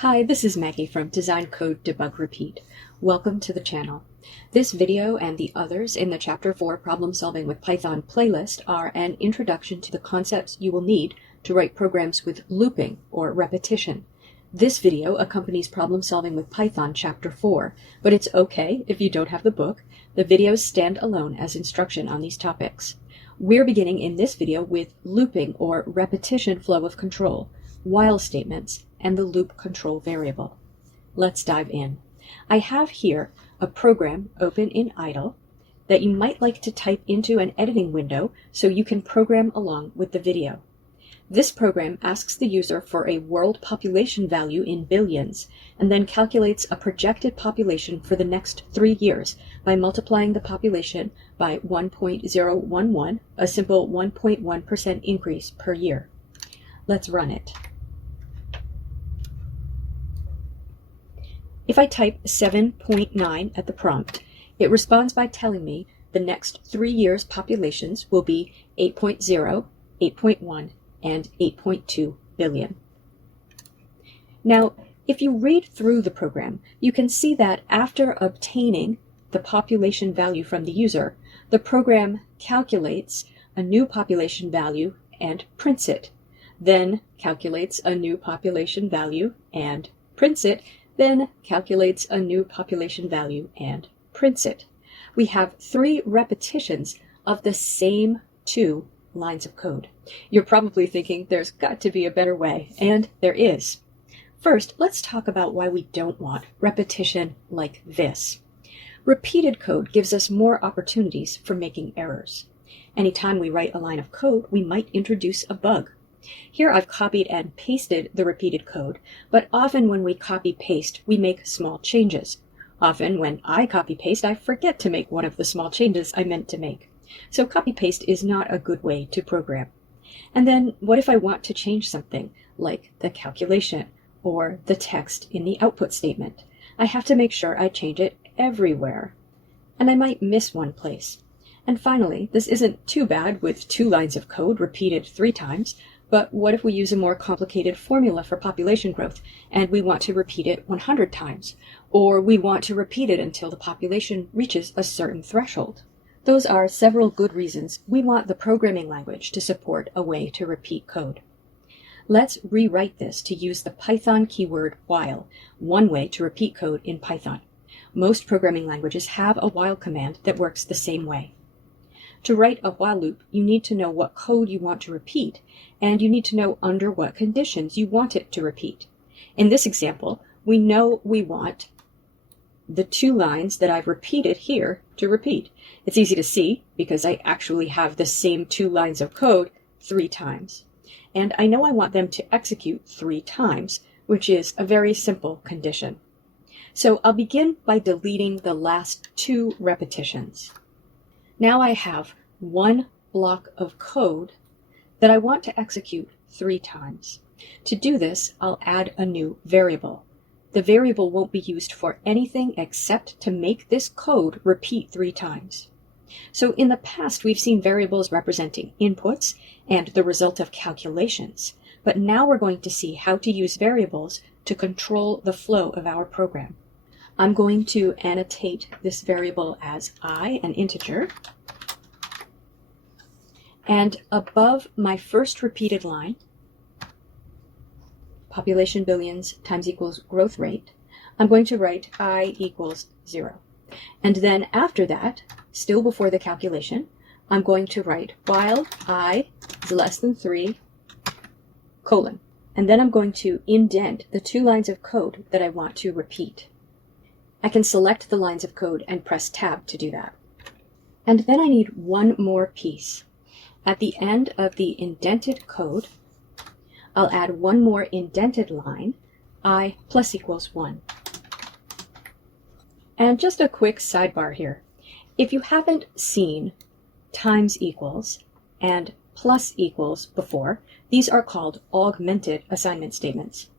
Hi, this is Maggie from Design Code Debug Repeat. Welcome to the channel. This video and the others in the Chapter 4 Problem Solving with Python playlist are an introduction to the concepts you will need to write programs with looping or repetition. This video accompanies Problem Solving with Python Chapter 4, but it's okay if you don't have the book. The videos stand alone as instruction on these topics. We're beginning in this video with looping or repetition flow of control, while statements, and the loop control variable. Let's dive in. I have here a program open in idle that you might like to type into an editing window so you can program along with the video. This program asks the user for a world population value in billions and then calculates a projected population for the next 3 years by multiplying the population by 1.011, a simple 1.1% increase per year. Let's run it. If I type 7.9 at the prompt, it responds by telling me the next 3 years' populations will be 8.0, 8.1, and 8.2 billion. Now, if you read through the program, you can see that after obtaining the population value from the user, the program calculates a new population value and prints it, then calculates a new population value and prints it, then calculates a new population value and prints it. We have 3 repetitions of the same 2 lines of code. You're probably thinking there's got to be a better way, and there is. First, let's talk about why we don't want repetition like this. Repeated code gives us more opportunities for making errors. Anytime we write a line of code, we might introduce a bug. Here I've copied and pasted the repeated code, but often when we copy-paste, we make small changes. Often when I copy-paste, I forget to make one of the small changes I meant to make. So copy-paste is not a good way to program. And then what if I want to change something, like the calculation or the text in the output statement? I have to make sure I change it everywhere. And I might miss one place. And finally, this isn't too bad with 2 lines of code repeated 3 times, but what if we use a more complicated formula for population growth and we want to repeat it 100 times? Or we want to repeat it until the population reaches a certain threshold? Those are several good reasons we want the programming language to support a way to repeat code. Let's rewrite this to use the Python keyword while, one way to repeat code in Python. Most programming languages have a while command that works the same way. To write a while loop, you need to know what code you want to repeat, and you need to know under what conditions you want it to repeat. In this example, we know we want the 2 lines that I've repeated here to repeat. It's easy to see because I actually have the same 2 lines of code 3 times. And I know I want them to execute 3 times, which is a very simple condition. So I'll begin by deleting the last 2 repetitions. Now I have 1 block of code that I want to execute 3 times. To do this, I'll add a new variable. The variable won't be used for anything except to make this code repeat 3 times. So in the past, we've seen variables representing inputs and the result of calculations. But now we're going to see how to use variables to control the flow of our program. I'm going to annotate this variable as I, an integer. And above my first repeated line, population billions times equals growth rate, I'm going to write I equals 0. And then after that, still before the calculation, I'm going to write while I is less than 3, colon. And then I'm going to indent the 2 lines of code that I want to repeat. I can select the lines of code and press tab to do that. And then I need one more piece. At the end of the indented code, I'll add one more indented line, I plus equals 1. And just a quick sidebar here. If you haven't seen times equals and plus equals before, these are called augmented assignment statements.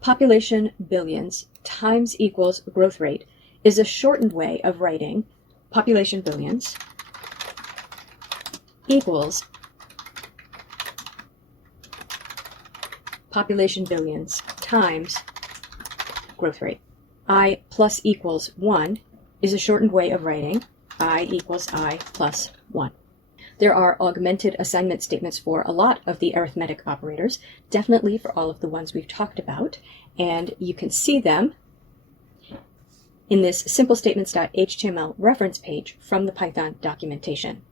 Population billions times equals growth rate is a shortened way of writing population billions equals population billions times growth rate. I plus equals 1 is a shortened way of writing I equals I plus 1. There are augmented assignment statements for a lot of the arithmetic operators, definitely for all of the ones we've talked about, and you can see them in this simplestatements.html reference page from the Python documentation.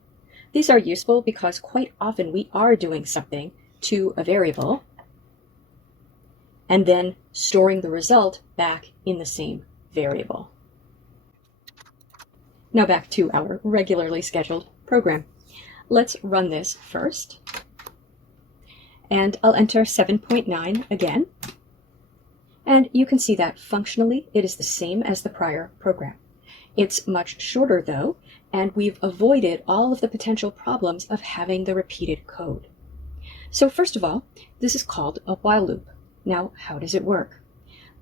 These are useful because quite often we are doing something to a variable and then storing the result back in the same variable. Now back to our regularly scheduled program. Let's run this first. And I'll enter 7.9 again. And you can see that functionally it is the same as the prior program. It's much shorter though, and we've avoided all of the potential problems of having the repeated code. So first of all, this is called a while loop. Now, how does it work?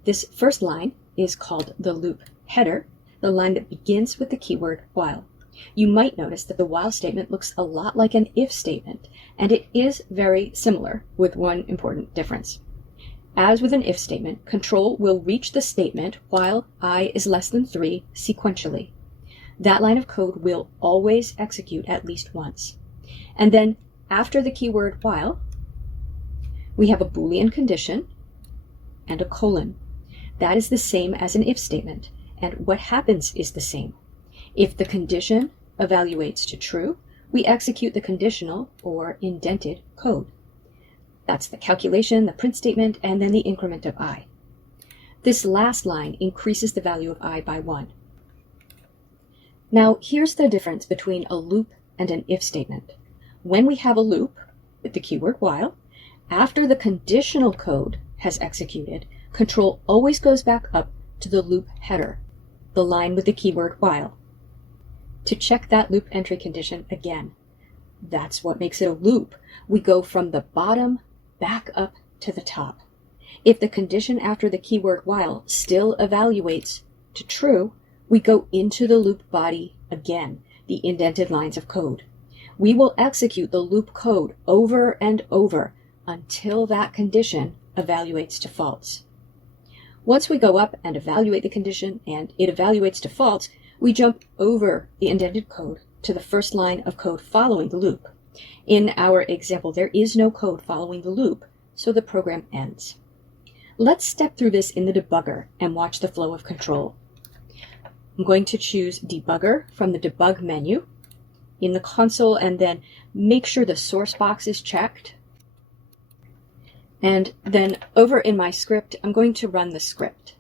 This first line is called the loop header, the line that begins with the keyword while. You might notice that the while statement looks a lot like an if statement, and it is very similar with one important difference. As with an if statement, control will reach the statement while I is less than 3 sequentially. That line of code will always execute at least once. And then after the keyword while, we have a Boolean condition and a colon. That is the same as an if statement, and what happens is the same. If the condition evaluates to true, we execute the conditional or indented code. That's the calculation, the print statement, and then the increment of I. This last line increases the value of I by 1. Now, here's the difference between a loop and an if statement. When we have a loop with the keyword while, after the conditional code has executed, control always goes back up to the loop header, the line with the keyword while, to check that loop entry condition again. That's what makes it a loop. We go from the bottom back up to the top. If the condition after the keyword while still evaluates to true, we go into the loop body again, the indented lines of code. We will execute the loop code over and over until that condition evaluates to false. Once we go up and evaluate the condition and it evaluates to false, we jump over the indented code to the first line of code following the loop. In our example, there is no code following the loop, so the program ends. Let's step through this in the debugger and watch the flow of control. I'm going to choose debugger from the debug menu in the console and then make sure the source box is checked. And then over in my script, I'm going to run the script.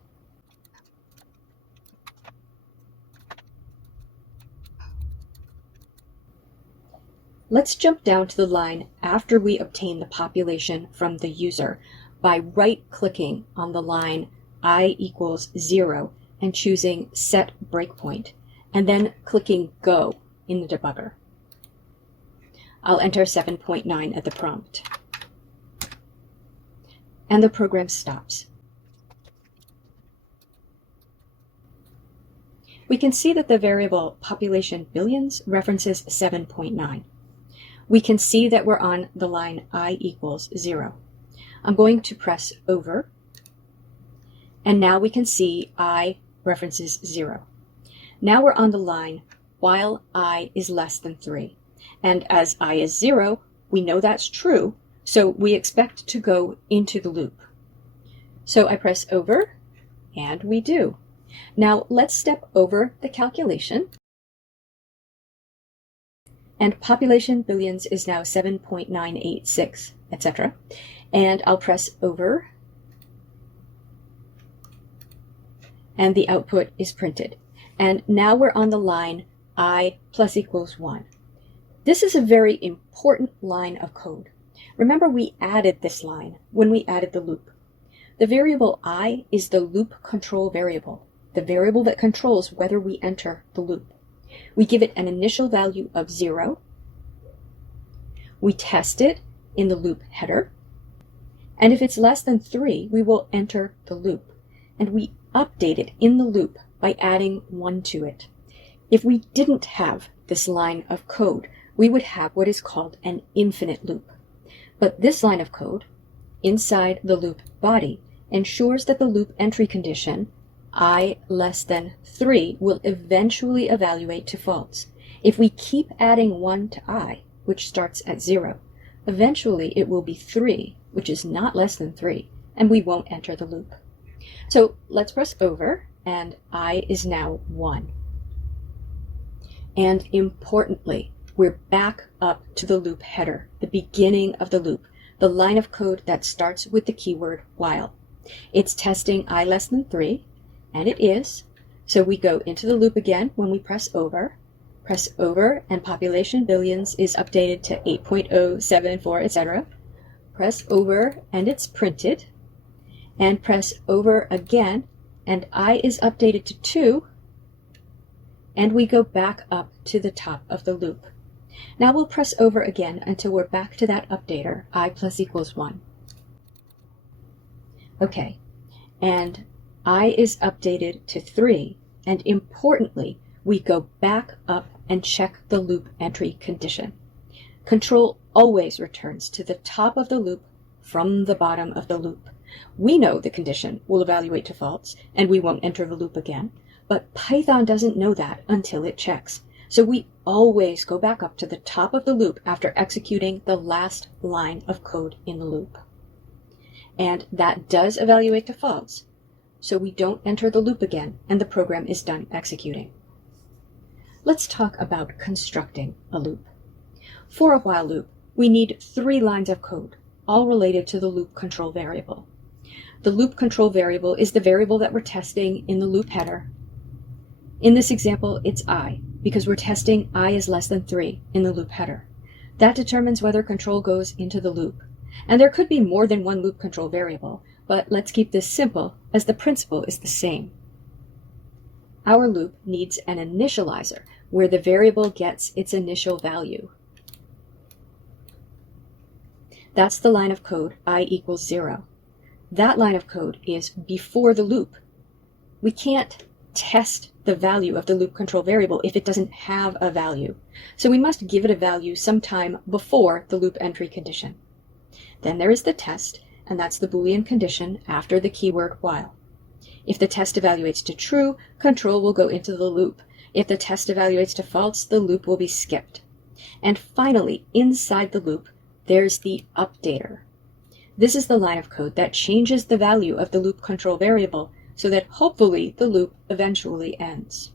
Let's jump down to the line after we obtain the population from the user by right-clicking on the line I equals 0 and choosing Set Breakpoint, and then clicking Go in the debugger. I'll enter 7.9 at the prompt. And the program stops. We can see that the variable population billions references 7.9. We can see that we're on the line I equals 0. I'm going to press over, and now we can see I references 0. Now we're on the line while I is less than 3. And as I is 0, we know that's true, so we expect to go into the loop. So I press over, and we do. Now let's step over the calculation. And population billions is now 7.986, etc. And I'll press over, and the output is printed. And now we're on the line I plus equals 1. This is a very important line of code. Remember, we added this line when we added the loop. The variable I is the loop control variable, the variable that controls whether we enter the loop. We give it an initial value of 0. We test it in the loop header. And if it's less than 3, we will enter the loop. And we update it in the loop by adding 1 to it. If we didn't have this line of code, we would have what is called an infinite loop. But this line of code, inside the loop body, ensures that the loop entry condition I less than 3 will eventually evaluate to false. If we keep adding 1 to I, which starts at 0, eventually it will be 3, which is not less than 3, and we won't enter the loop. So let's press over, and I is now 1. And importantly, we're back up to the loop header, the beginning of the loop, the line of code that starts with the keyword while. It's testing I less than 3, and it is. So we go into the loop again when we press over, and population billions is updated to 8.074, etc. Press over, and it's printed. And press over again, and I is updated to 2, and we go back up to the top of the loop. Now we'll press over again until we're back to that updater, I plus equals 1. Okay, and I is updated to 3, and importantly, we go back up and check the loop entry condition. Control always returns to the top of the loop from the bottom of the loop. We know the condition will evaluate to false, and we won't enter the loop again, but Python doesn't know that until it checks. So we always go back up to the top of the loop after executing the last line of code in the loop. And that does evaluate to false, so we don't enter the loop again, and the program is done executing. Let's talk about constructing a loop. For a while loop, we need 3 lines of code, all related to the loop control variable. The loop control variable is the variable that we're testing in the loop header. In this example, it's I, because we're testing I is less than 3 in the loop header. That determines whether control goes into the loop. And there could be more than one loop control variable, but let's keep this simple as the principle is the same. Our loop needs an initializer where the variable gets its initial value. That's the line of code I equals 0. That line of code is before the loop. We can't test the value of the loop control variable if it doesn't have a value. So we must give it a value sometime before the loop entry condition. Then there is the test, and that's the Boolean condition after the keyword while. If the test evaluates to true, control will go into the loop. If the test evaluates to false, the loop will be skipped. And finally, inside the loop, there's the updater. This is the line of code that changes the value of the loop control variable so that hopefully the loop eventually ends.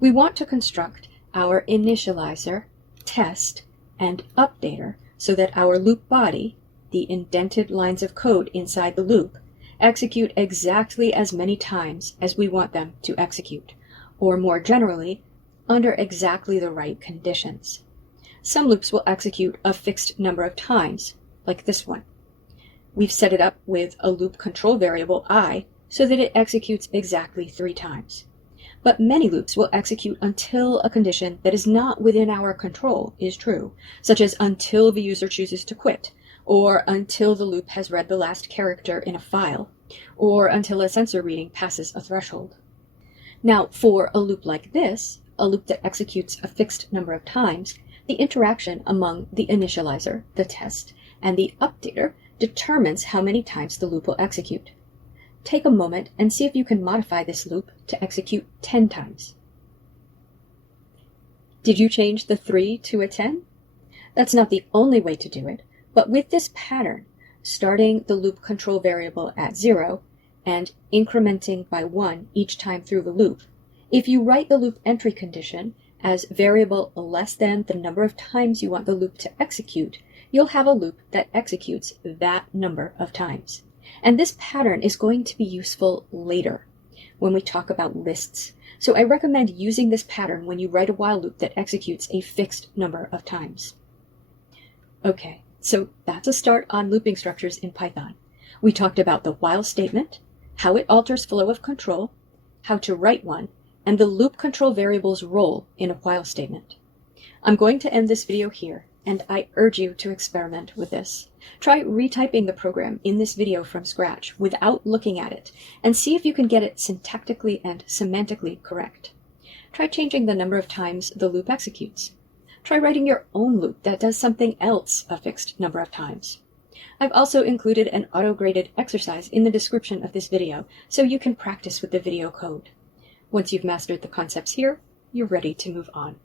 We want to construct our initializer, test, and updater so that our loop body, the indented lines of code inside the loop, execute exactly as many times as we want them to execute, or more generally, under exactly the right conditions. Some loops will execute a fixed number of times, like this one. We've set it up with a loop control variable I so that it executes exactly 3 times. But many loops will execute until a condition that is not within our control is true, such as until the user chooses to quit, or until the loop has read the last character in a file, or until a sensor reading passes a threshold. Now, for a loop like this, a loop that executes a fixed number of times, the interaction among the initializer, the test, and the updater determines how many times the loop will execute. Take a moment and see if you can modify this loop to execute 10 times. Did you change the 3 to a 10? That's not the only way to do it, but with this pattern, starting the loop control variable at 0 and incrementing by 1 each time through the loop, if you write the loop entry condition as variable less than the number of times you want the loop to execute, you'll have a loop that executes that number of times. And this pattern is going to be useful later when we talk about lists. So I recommend using this pattern when you write a while loop that executes a fixed number of times. Okay, so that's a start on looping structures in Python. We talked about the while statement, how it alters flow of control, how to write one, and the loop control variable's role in a while statement. I'm going to end this video here, and I urge you to experiment with this. Try retyping the program in this video from scratch without looking at it, and see if you can get it syntactically and semantically correct. Try changing the number of times the loop executes. Try writing your own loop that does something else a fixed number of times. I've also included an auto-graded exercise in the description of this video, so you can practice with the video code. Once you've mastered the concepts here, you're ready to move on.